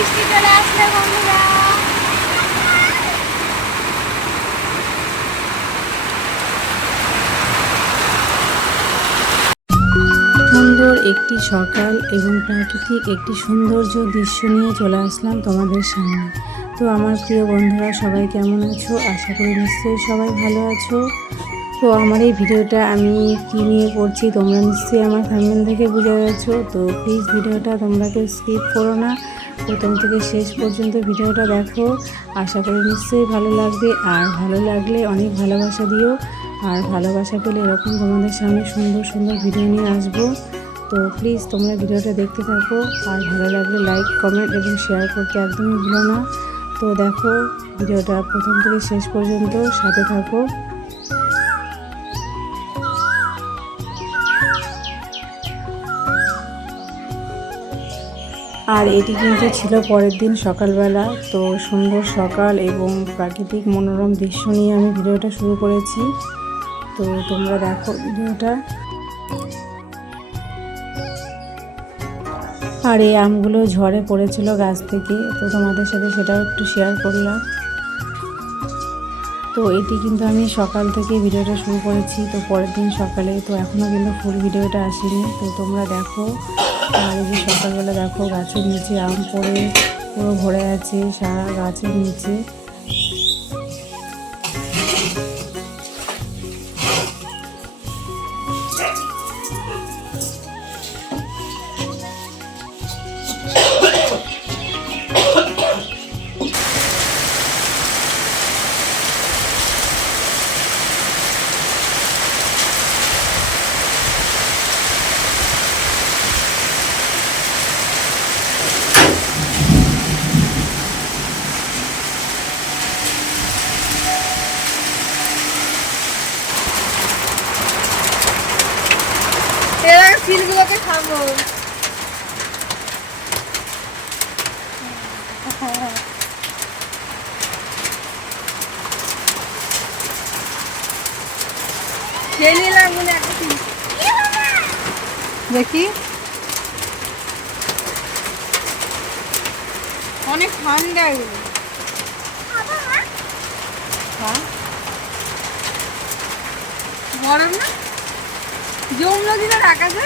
বৃষ্টি চলে আসলে বন্ধুরা। সুন্দর একটি সকাল এবং প্রাকৃতিক একটি সৌন্দর্য দৃশ্য নিয়ে চলে আসলাম তোমাদের সামনে। তো আমার প্রিয় বন্ধুরা সবাই কেমন আছো? আশা করি নিশ্চয়ই সবাই ভালো আছো। তো আমার এই ভিডিওটা আমি কী নিয়ে করছি তোমরা নিশ্চয়ই আমার থাম্বনেল থেকে বুঝে গেছো। তো প্লিজ ভিডিওটা তোমরা কেউ স্কিপ করো না, প্রথম থেকে শেষ পর্যন্ত ভিডিওটা দেখো। আশা করি নিশ্চয়ই ভালো লাগবে, আর ভালো লাগলে অনেক ভালোবাসা দিও। আর ভালোবাসা পেলে এরকম তোমাদের সামনে সুন্দর সুন্দর ভিডিও নিয়ে আসবো। তো প্লিজ তোমরা ভিডিওটা দেখতে থাকো, আর ভালো লাগলে লাইক, কমেন্ট এবং শেয়ার করতে একদমই ভুলো না। তো দেখো ভিডিওটা প্রথম থেকে শেষ পর্যন্ত সাথে থাকো। আর এটি কিন্তু ছিল পরের দিন সকালবেলা। তো সুন্দর সকাল এবং প্রাকৃতিক মনোরম দৃশ্য নিয়ে আমি ভিডিওটা শুরু করেছি। তো তোমরা দেখো ভিডিওটা। আর এই আমগুলো ঝড়ে পড়েছিল গাছ থেকে, তো তোমাদের সাথে সেটাও একটু শেয়ার করলাম। তো এটি কিন্তু আমি সকাল থেকে ভিডিওটা শুরু করেছি, তো পরের দিন সকালে। তো এখনও কিন্তু ফুল ভিডিওটা আসেনি, তো তোমরা দেখো। আর এই যে সকালবেলা দেখো গাছের নিচে আম পড়ে পুরো ভরে আছে সারা গাছের নিচে। এবার ফিলগুলোকে খাবো। দেখি অনেক ঠান্ডা এগুলো। গরম না? যমুনা দিলে আকাশে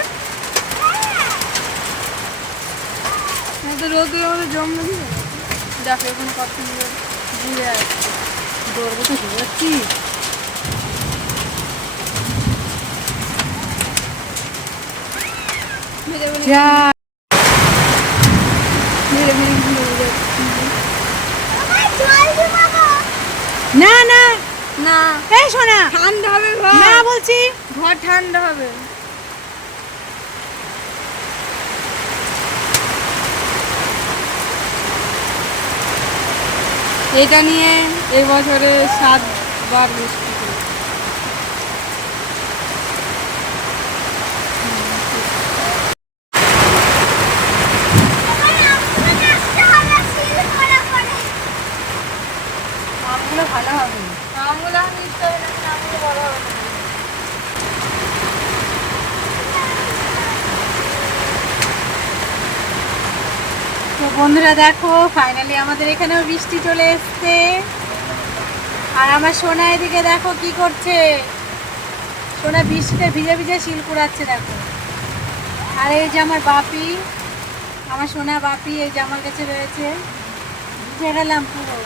তো রোদের মধ্যে যমুনা দিলে দেখো এখন কত সুন্দর ঘুরে আসছে। দৌড়বো তো ঘুরাচ্ছি। না না না, এই শোনা, ঠান্ডা হবে ঘর। না বলছি, ঘর ঠান্ডা হবে। এটা নিয়ে এই বছরে 7 বার বৃষ্টি হয়েছে। আমগুলো ভালো হবে। আমগুলো আমি নিতে হবে না, আমগুলো বড় হবে না। তো বন্ধুরা দেখো ফাইনালি আমাদের এখানেও বৃষ্টি চলে এসছে। আর আমার সোনা এদিকে দেখো কি করছে। সোনা বৃষ্টিতে ভিজে ভিজে শিল কুড়াচ্ছে দেখো। আর এই যে আমার বাপি, আমার সোনা বাপি এই যে আমার কাছে রয়েছে। ভিজে গেলাম পুরো।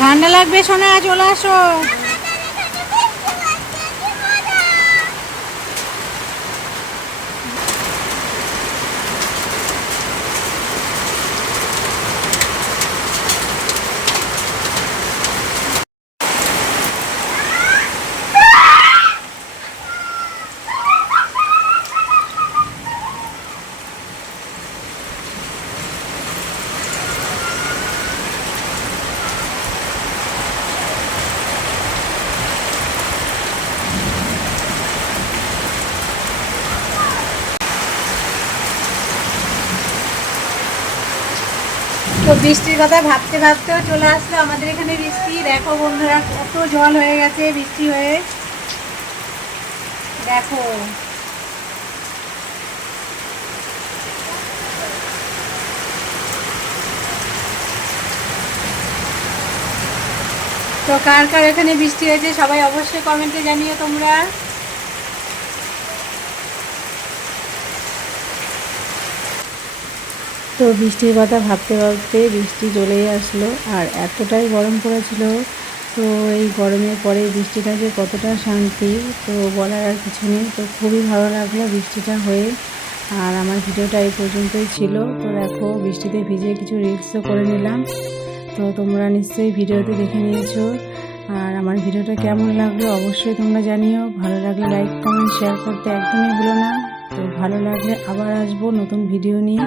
ঠান্ডা লাগবে সোনা, চলে আসো। তো বৃষ্টির কথা ভাবতে ভাবতেও চলে আসলো আমাদের এখানে বৃষ্টি। দেখো বন্ধুরা কত জল হয়ে গেছে বৃষ্টি হয়ে, দেখো। তো কার কার এখানে বৃষ্টি হয়েছে সবাই অবশ্যই কমেন্টে জানিও তোমরা। তো বৃষ্টির কথা ভাবতে ভাবতে বৃষ্টি চলেই আসলো, আর এতটাই গরম পড়েছিল। তো এই গরমের পরে বৃষ্টিটা যে কতটা শান্তি, তো বলার আর কিছু নেই। তো খুবই ভালো লাগলো বৃষ্টিটা হয়ে। আর আমার ভিডিওটা এই পর্যন্তই ছিল। তো দেখো বৃষ্টিতে ভিজে কিছু রিলসও করে নিলাম। তো তোমরা নিশ্চয়ই ভিডিওতে দেখে নিয়েছো। আর আমার ভিডিওটা কেমন লাগলো অবশ্যই তোমরা জানিও। ভালো লাগলে লাইক কমেন্ট শেয়ার করতে একদমই ভুলো না। তো ভালো লাগলে আবার আসবো নতুন ভিডিও নিয়ে।